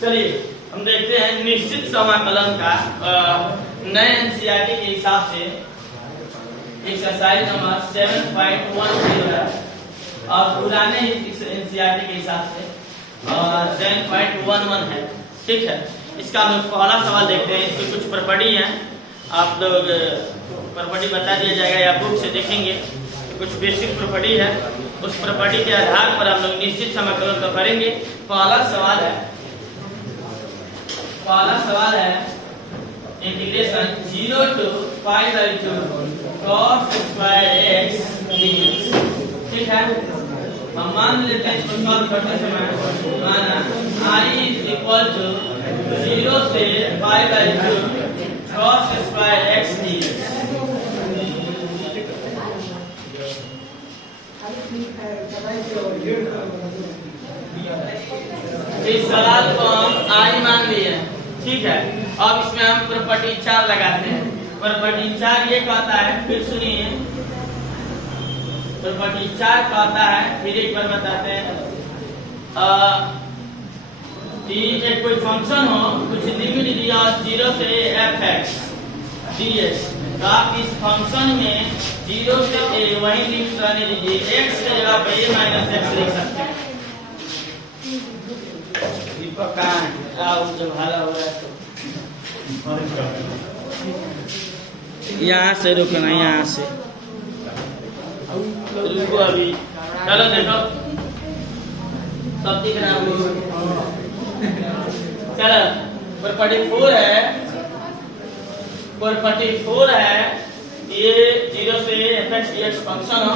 चलिए हम देखते हैं निश्चित समाकलन का नए एनसीईआरटी के हिसाब से एक्सरसाइज नंबर 7.10 है और पुराने एनसीईआरटी के हिसाब से 7.11 है। ठीक है, इसका हम पहला सवाल देखते हैं। इसकी कुछ प्रॉपर्टी है, आप लोग प्रॉपर्टी बता दिया जाएगा या बुक से देखेंगे। कुछ बेसिक प्रॉपर्टी है, उस प्रॉपर्टी के आधार पर हम लोग निश्चित समाकलन को करेंगे। पहला सवाल है integration 0 to pi by 2 cos square x dx। ठीक है, हम मान लेते हैं इसको सॉल्व करते समय माना I is equal to 0 से pi by 2 cos square x dx। इस सवाल को हम I मान लिए। ठीक है, अब इसमें हम प्रॉपर्टी 4 लगाते हैं। प्रॉपर्टी 4 ये कहता है, फिर सुनिए, प्रॉपर्टी 4 कहता है, फिर एक बार बताते हैं कि एक कोई फंक्शन हो, कुछ लिमिट दिया 0 से fx dx, तो आप इस फंक्शन में 0 से a वही लिमिट रहने दीजिए। x के जगह पे a माइनस x लिख सकते हैं। जब हाला हो रहा है तो यहाँ से रुकना, यहाँ से रुको अभी। चलो देखो सब दिख रहा है। चलो प्रॉपर्टी 4 है ये 0 से fx dx फंक्शन हो,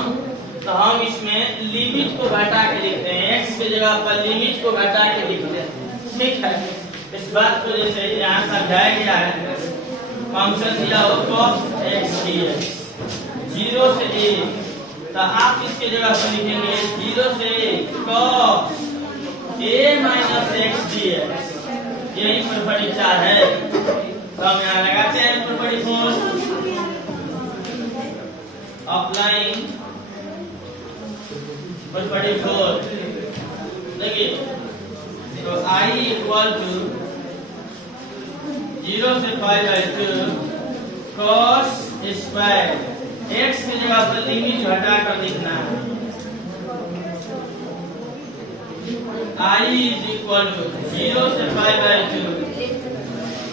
तो हम इसमें लिमिट को घटा के लिखते हैं। x की जगह पर लिमिट को घटा के लिखते हैं। ठीक है, इस बात को जैसे यहाँ समझाया गया है, फंक्शन दिया हो cos x dx 0 से a, तो आप इसके जगह पर लिखेंगे 0 से cos a minus x dx। यही प्रॉपर्टी 4 है, तो हम यहाँ लगाते हैं प्रॉपर्टी 4 अप्लाइंग प्रॉपर्टी 4। देखिए, तो I इक्वल टू 0 से pi by 2 cos square x की जगह पर लिमिट हटा कर लिखना है। I इज इक्वल टू 0 से pi by 2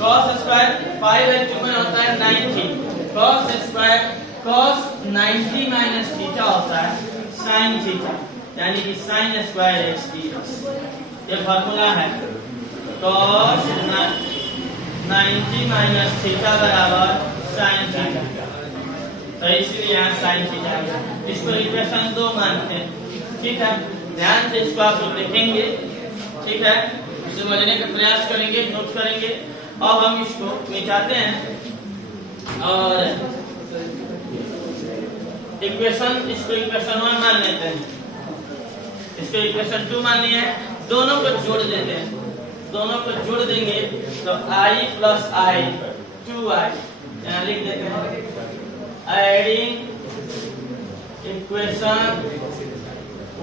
cos square pi by 2 में होता है 90, cos square cos 90 minus theta होता है sin थीटा, यानी कि sin स्क्वायर x dx। ये फार्मूला है, cos 90 माइनस थीटा बराबर sin थीटा, तो इसलिए यहाँ sin थीटा। इसको इक्वेशन 2 मानते हैं। ठीक है, ध्यान से इसको आप लोग देखेंगे। ठीक है, समझने का प्रयास करेंगे, नोट करेंगे। अब हम इसको मिटाते हैं और इसको इक्वेशन 1 मान लेते हैं, इसको इक्वेशन 2 मान लिया है। दोनों को जोड़ देते हैं, दोनों को जोड़ देंगे तो I प्लस I 2I यहाँ लिख देते हैं। Adding equation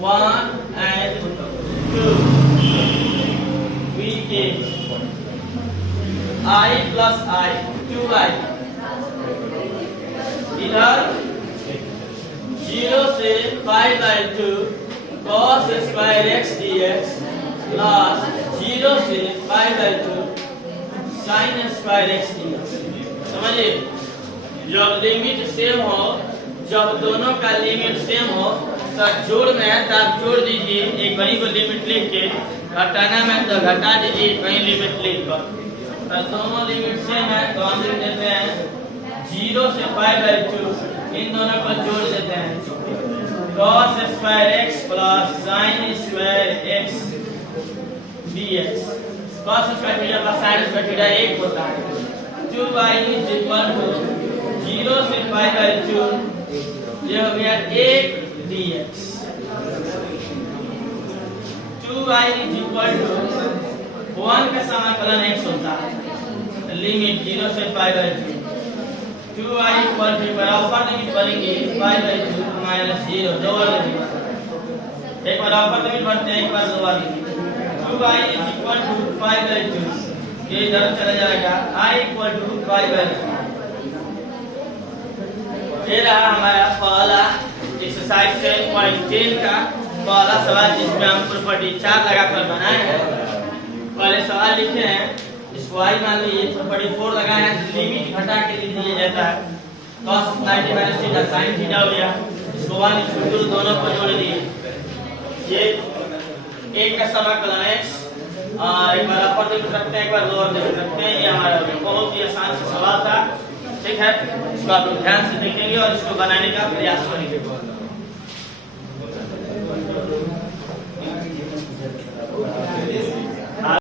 1 and 2 we get I plus I 2I इधर 0 से pi by 2 cos square x dx plus 0 से pi by 2 sin square x dx। समझिए, जब लिमिट सेम हो, जब दोनों का लिमिट सेम हो तो जोड़ में है तो आप जोड़ दीजिए, एक वही को लिमिट लिख के, घटाना में तो घटा दीजिए वही लिमिट लिख कर। तो दोनों लिमिट सेम है तो हम लिख देते हैं 0 से पाई बाई 2, इन दोनों को जोड़ देते हैं cos square x plus sin square x dx। cos square theta plus sin square theta 1 होता है। 2y इज इक्वल टू 0 से पाई बाई 2, ये हो गया 1 dx। 2y is equal to 1 का समाकलन x होता है, लिमिट 0 से pi by 2 2i equal to बराबर लिमिट करेंगे pi by 2 minus 0 double limit एक बार अपर लिमिट बढ़ते हैं, एक बार lower limit. 2i is equal to 5/2, ये इधर चला जाएगा, I equal to 5/2। ये रहा हमारा पहला एक्सरसाइज 7.10 का पहला सवाल, जिसमें हम प्रॉपर्टी 4 लगाकर बनाए हैं। पहले सवाल लिखे हैं, इसको आई मान लीजिए, प्रॉपर्टी 4 लगाए हैं, लिमिट घटा के लिख दिया जाता है। cos 90 - थीटा sin थीटा हो गया, इसको 1:2 दोनों को जोड़ दिए। ये एक का समाकलन x, एक बार अपर लिमिट रखते हैं, एक बार लोअर लिमिट रखते हैं। ये हमारा बहुत ही आसान सा सवाल था, ठीक है। इसको आप लोग ध्यान से देखेंगे और इसको बनाने का प्रयास करेंगे।